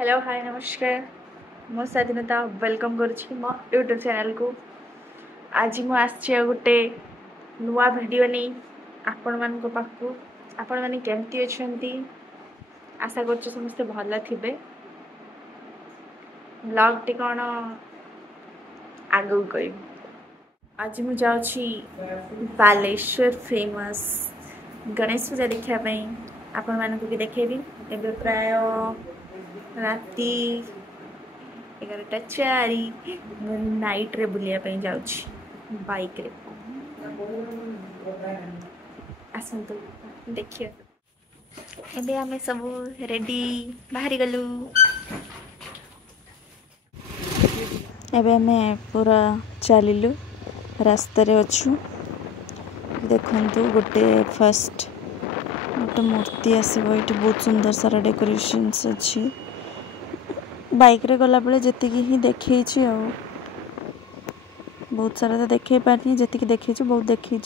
Hello hi नमस्कार मो स्वाधीनता वेलकम करुँची मो यूट्यूब चैनल को। आज मु आसी गोटे नुआ वीडियो नहीं आपण मान पाखु। आपण मैंने केमती अच्छा आशा कर समस्ते भल थे। ब्लॉग टी कौन आगू कह आज मु जाऊँगी बालेश्वर फेमस गणेश पूजा देखापी आपण मानक भी देखेबी। एबे प्राय राति 11:04 नाइट रे बुलिया जाऊँ बाइक रे। आसतु देखिए एबे आमे सब रेडी बाहरी गलु। एबे आमे पूरा चलिलु रास्ता रे अच्छु। देखंतु गोटे फर्स्ट गोटे मूर्ति आसब ये बहुत सुंदर सारा डेकोरेशंस अच्छी। बाइक रे गला बेले जेतिकी ही देखी बहुत सारा तो देखे पारनी जेतिकी देखी बहुत देखी।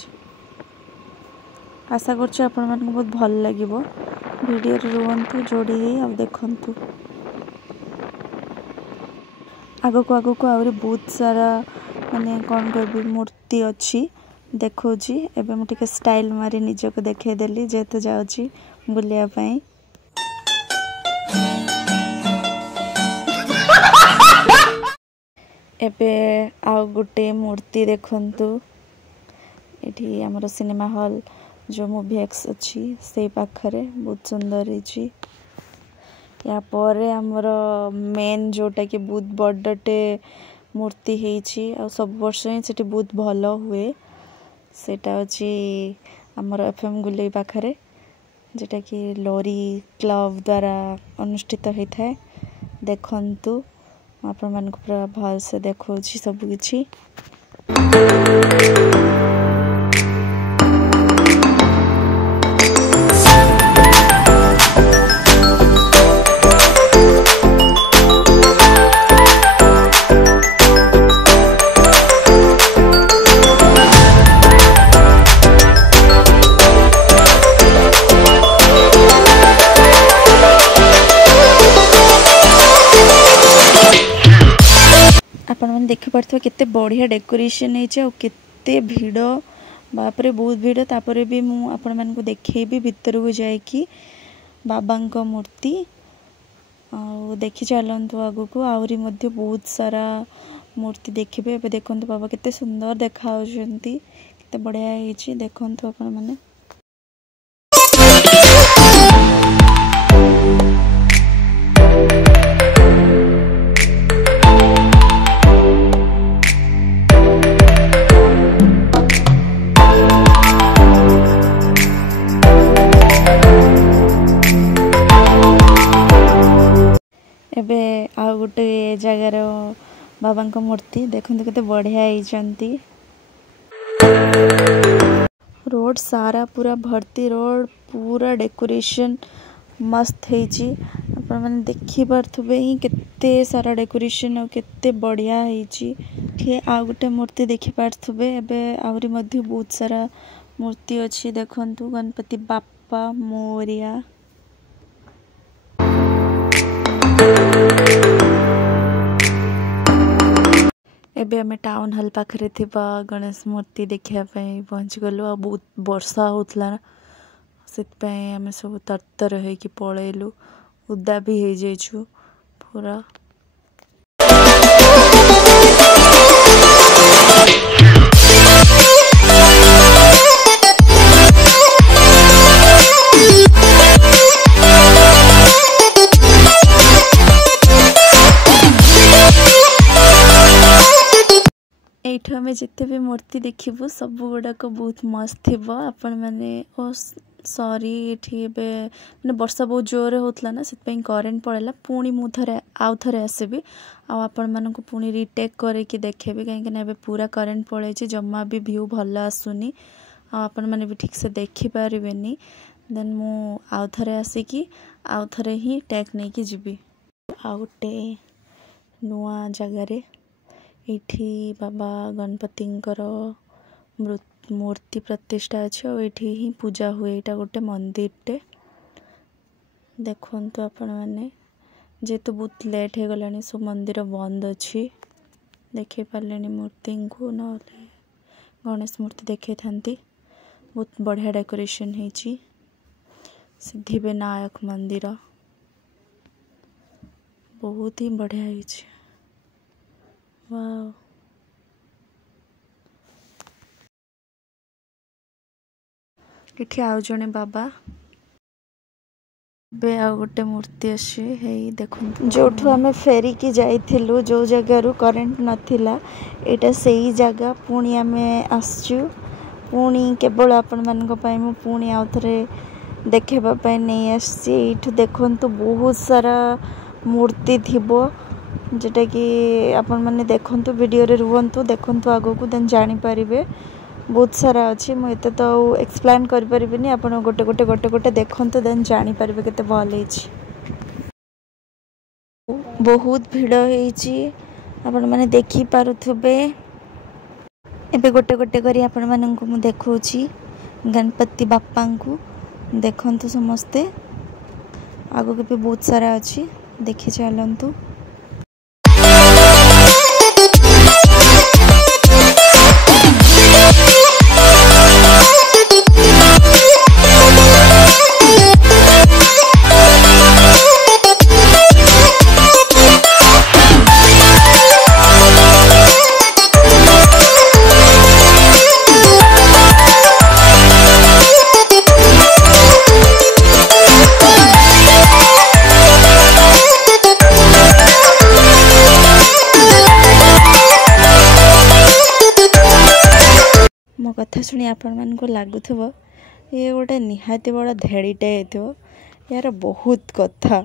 आशा करछु आपण मानक बहुत भल लागिवो। वीडियो रे रुहंतु जोड़ी ही अब देखंतु। आगो को आउरी बहुत सारा माने कोन कहबी मूर्ति अच्छी देखौची। एबे मु टिके स्टाइल मारी निजको देखे देली जेतु जाउची बुलिया पई। एबे आउ गुटे मूर्ति देखंतु। एठी हमर सिनेमा हॉल जो मूवी एक्स अच्छी से पाखरे बहुत सुंदर हिची। या परे हमर मेन जोटा कि बहुत बड़टे मूर्ति हेची आ सब वर्ष ही सेठी बहुत भलो हुए। सेटा अछि हमर एफएम गुले पाखरे जेटा कि लोरी क्लब द्वारा अनुष्ठित होता है। देखंतु आपण मान को पूरा भल से देखौछि सब किछि। आपण मैंने देखि पारथो केते बढ़िया डेकोरेशन हेचे और केते भीड़ बापरे बहुत भीड़। तापरे भी मु आपण मान को देखेबी भीतर को जाय कि बाबा को मूर्ति आ देखि चलंतु आगु को आउरी मध्य बहुत सारा मूर्ति देखिबे। एबे देखंतु बाबा केते सुंदर देखा होचंती केते बढ़िया हेची देखंतु आपण माने। एबे आ गोटे जगार बाबा को मूर्ति देखते केते बढ़िया होइचंती। रोड सारा पूरा भर्ती रोड पूरा डेकोरेशन मस्त हेची। आपण माने देखि पारथबे ही केते सारा डेकोरेशन और केते बढ़िया हेची। ठे आ गोटे मूर्ति देखि पारथबे। एबे आउरी मध्य बहुत सारा मूर्ति अछि देखंतु गणपति बाप्पा मोरिया। एबे हमें टाउन हॉल पाखरे थिबा गणेश मूर्ति देखिया पई पहुंच गलो। आ बहुत वर्षा होतला सेत पई हमें सब तरतर है कि पळेलु उदा भी हे जेछु पूरा। एठो हमें जिते भी मूर्ति देखिबु सब गुड़ाक बहुत मस्त थिबो। आपण माने ओ सॉरी एठी बे माने वर्षा बहुत जोर होतला ना सेत पई करेंट पळेला। पुणी मु थरे आउ थरे आसीबी आ आपण मानन को पुणी रीटेक करे कि देखेबी काहे कि ना बे पूरा करेंट पळे छि जम्मा भी व्यू भल आसुनी आ आपण माने भी ठीक से देखि पारिबेनी। देन मु आउ थरे आसी कि आउ थरे ही टेक नै कि जिबी आउटे नुआ जगह रे। एठी बाबा गणपतिंकर मूर्ति प्रतिष्ठा अच्छे और एठी ही पूजा हुए। एटा गोटे मंदिर टे देखंतु आपण माने जेहेतु बहुत लेट हो गलानी सब मंदिर बंद अच्छी देखे पारे मूर्ति को ना गणेश मूर्ति देखे था बहुत बढ़िया डेकोरेशन होती सिद्धिविनायक मंदिर बहुत ही बढ़िया होती वाव इठी आउ जने बाबा बे आ गोटे मूर्ति अच्छी है देखो जो आम फेरिकी जाइलु जो जगार करेन्ट नाला यहाँ से ही जगह पुणी आम आसचु पुणी केवल आपण मान पुणी आउ थे देखापी नहीं आसू देखु बहुत सारा मूर्ति थी जोटा कि आपण मैंने देखु वीडियो रे रुहतु देखु आग को देन जानीपर बहुत सारा अच्छी मुझे तो एक्सप्लेन कर परिबिनी आप गोटे गोटे गोटे गोटे देखु देन जानीपर केते भल बहुत भिड़ होती आपण मैंने देखी पारुथबे एबे गोटे गोटे करी आपण माननकु मु देखौछि गणपति बाप्पा को देखंतु समस्ते आगो के भी बहुत सारा अच्छी देखि चलंतु मो कथा शुणी आपण मान को लगुव ये गोटे निहाती बड़ा धेड़ीटे हो यार बहुत कथा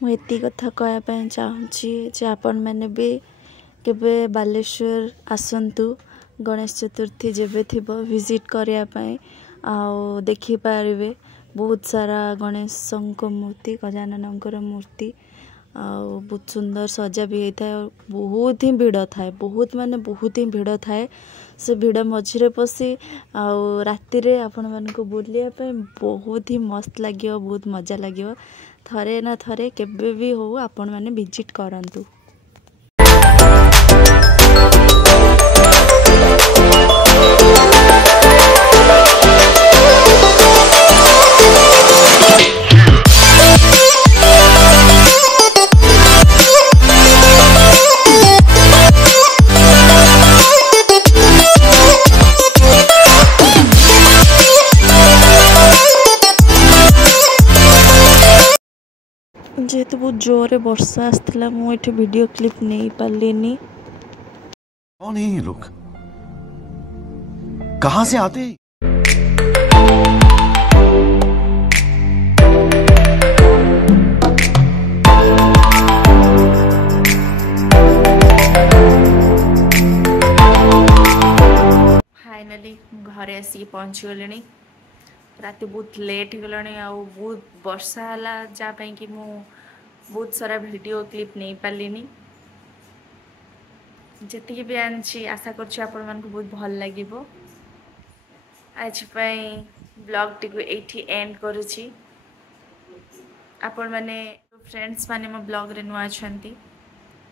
मुझे कथा कहवाई चाहूँगी आपण मैंने भी केबे बालेश्वर आसंतु गणेश चतुर्थी जेबे थिबो विजिट करने आउ देखि पारिबे बहुत सारा गणेश मूर्ति गजानन मूर्ति आउ बहुत सुंदर सजा भी होता है और बहुत ही भिड़ थाए बहुत माने बहुत ही भिड़ थाए से भिड़ मझिरे पशि आउ राति रे आपण मानक बुलिया पे बहुत ही मस्त लगे बहुत मजा लगे थरे ना थरे केबे भी हो आपण माने विजिट करंतु। रात बहुत जोरे वर्षा आसला मुझे वीडियो क्लिप नहीं पार्लिनी। कौन है ये लोग, कहां से आते हैं? फाइनाली घरे आसिक पहुँची गले। रात बहुत लेट हो गलानी आ बहुत वर्षा है जहाँपाई कि मु बहुत सारा वीडियो क्लिप नहीं पार्लिनी। जी भी आनी आशा कर बहुत भल लगे। आज ब्लॉग टी को एठी एंड करुछि। आपण माने फ्रेंड्स माने मो ब्लॉग रे नुआ छंती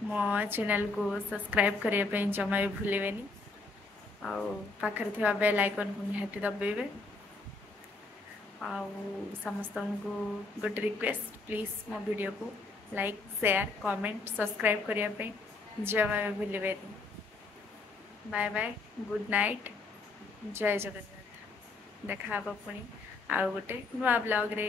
मो चैनल को सब्सक्राइब करिया पे जमा भी भूलेबेनी आ पाखरे थिबा बेल आइकन को निहाती दबेबे। समस्त को गोटे रिक्वेस्ट प्लीज मो वीडियो को लाइक शेयर कमेंट सब्सक्राइब करिया पे जमा भी भूलेबेनी। बाय बाय गुड नाइट जय जगन्नाथ। देखा पुणी आउ गोटे नुआ ब्लॉग रे।